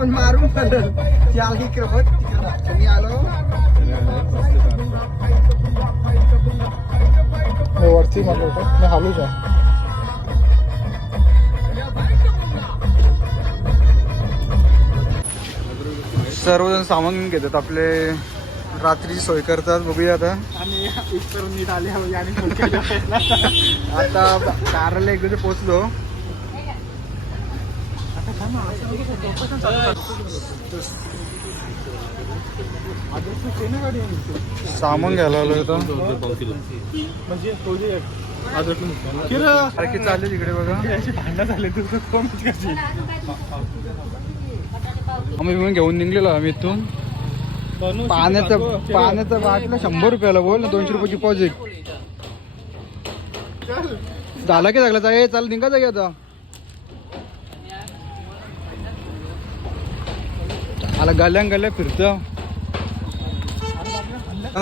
आपण मारून पडल ती आली राहतो. मी आलो. हो, वरती मला होतं. मी हालू जा सर्वजण सामान घेऊन घेतात. आपले रात्रीची सोय करतात. बघूया आता. आणि इथपर्यंत नीट आले. आणि. आता कारला एकदा पोचलो. सामान घ्यायला आलो होतो म्हणजे तो जे सारखी चालली तिकडे बघा. अशी भांडणं झाले तुझं कोण कशी आम्ही मग घेऊन निघलेलो आम्ही इथून. पाण्याचं पाण्याचं बाटलं शंभर रुपयाला बोल ना दोनशे रुपये डिपॉझिट झाला की झाला चाल निघा जागी आता. आला गल्ल्या गल्ल्या फिरतं.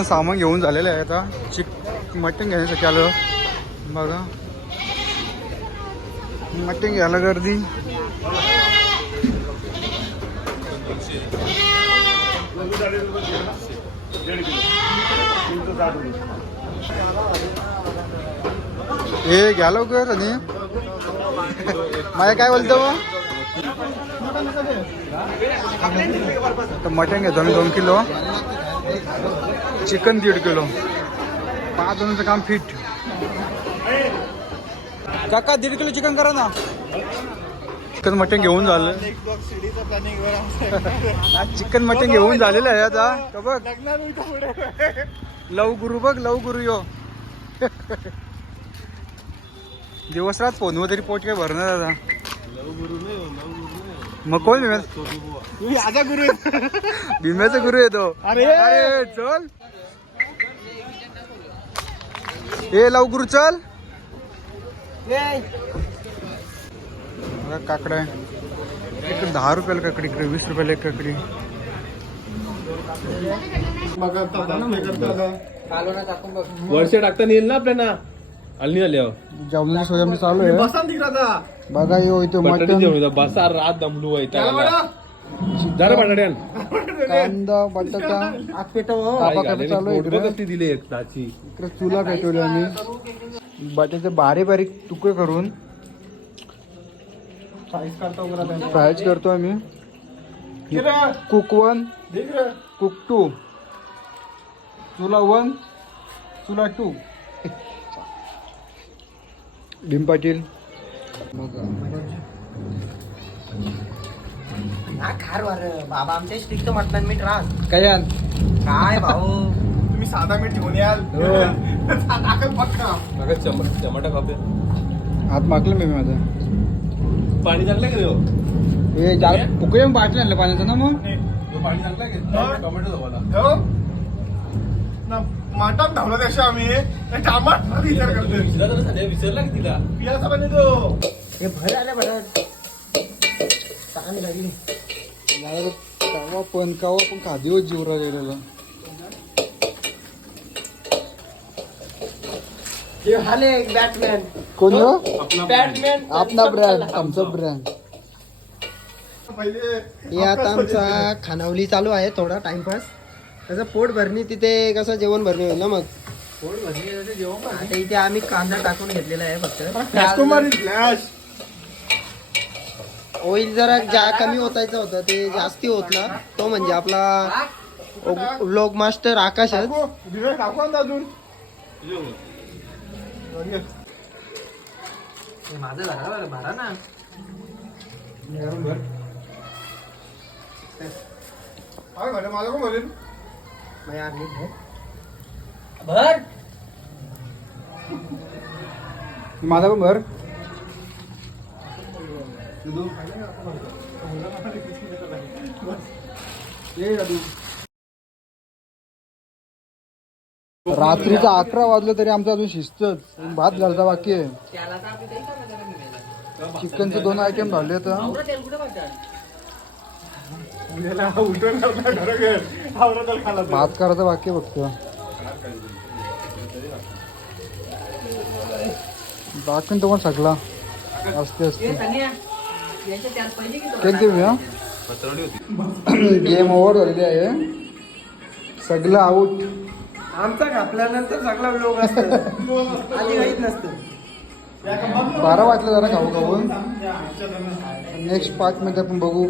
सामान घेऊन झालेलं आहे आता. चिक मटण घेण्यासाठी आलो. बघा. मटण घ्यायला गर्दी. हे घ्या लवकर आणि माझ्या काय बोलतो? मग? तर मटण घेतो मी दोन किलो. चिकन दीड किलो. पाच जणांचं काम फिट काका दीड किलो चिकन करा ना. चिकन मटण घेऊन झालं. आज चिकन मटण घेऊन झालेलं आहे आता. बघ. लव गुरु बघ लव गुरु यो. दिवसरात फोनवर तरी पोट काय भरणार आता. मग कोण भीम्या आता गुरु भीम्याचा गुरु येतो. अरे! अरे चल. ए लव गुरु चल. काकडा आहे इकडे दहा रुपयाला काकडी इकडे वीस रुपयाला एक काकडी. वर्ष टाकता येईल ना आपल्याला? आली आल्यावर जेवणाची सोय आमची चालू आहे. बसा ना तिकडे आता. बघा यो इथे बटाटे मटन जेवण होतं. बसा रात दमलू आहे त्याला. जरा बटाट्यान कांदा बटाटा पेटव चालू आहे इकडे. कशी दिली एक ताची इकडे चुला पेटवली आम्ही. बटाटे बारीक बारीक तुकडे करून फ्रायच करतो आम्ही. कुक वन कुक टू चुला वन चुला टू भीम पाटील हा खार वार बाबा आमच्या स्ट्रिक्ट म्हटलं मीठ राहत काय आण? काय भाऊ तुम्ही साधा मीठ घेऊन याल हो. टाकल पक्का चम- खाते हात मागलं मी माझा पाणी चांगलं का रे हो? हे जा उकळे बाटलं आणलं पाण्याचं ना मग तो पाणी चांगलं आहे का? हा. टोमॅटो धुवायला. माटात धावला त्याच्या आम्ही. टामाट विचार जरा संध्या विसरला की तिला? पियाचा पण तो. हे भर आल्या भरत चांगली लागली. मला तवा पण कावा पण खादीवर जीवरा गेलेला हे आले बॅटमॅन कोण हो? बॅटमॅन आपला ब्रँड आमचा ब्रँड पहिले हे आता आमचा खानावली चालू आहे थोडा टाइमपास कसं पोट भरणी तिथे कसं जेवण भरणी होईल ना मग? आता इथे आम्ही कांदा टाकून घेतलेला आहे फक्त. फ्लॅश ऑइल जरा जा कमी ओतायचं होतं ते जास्ती होतला तो म्हणजे आपला व्लॉग मास्टर टाकू ना अजून. माझं झाला भरा ना. भरे. माझं कोण भरेल भर। माझा पण भर. रात्रीचा अकरा वाजलं तरी आमचं अजून शिस्तच. भात घालता बाकी आहे. चिकनचे दोन आयटम झाले तर भात करायचा बाकी फक्त बाकी तो पण सगळा. असते असते. हा होती गेम ओव्हर झालेली आहे. सगळं आऊट आमचा घातल्यानंतर सगळा लोक असतो. आधी काहीच नसतं. बारा वाजले जरा खाऊ खाऊन नेक्स्ट पाच मिनिट आपण बघू.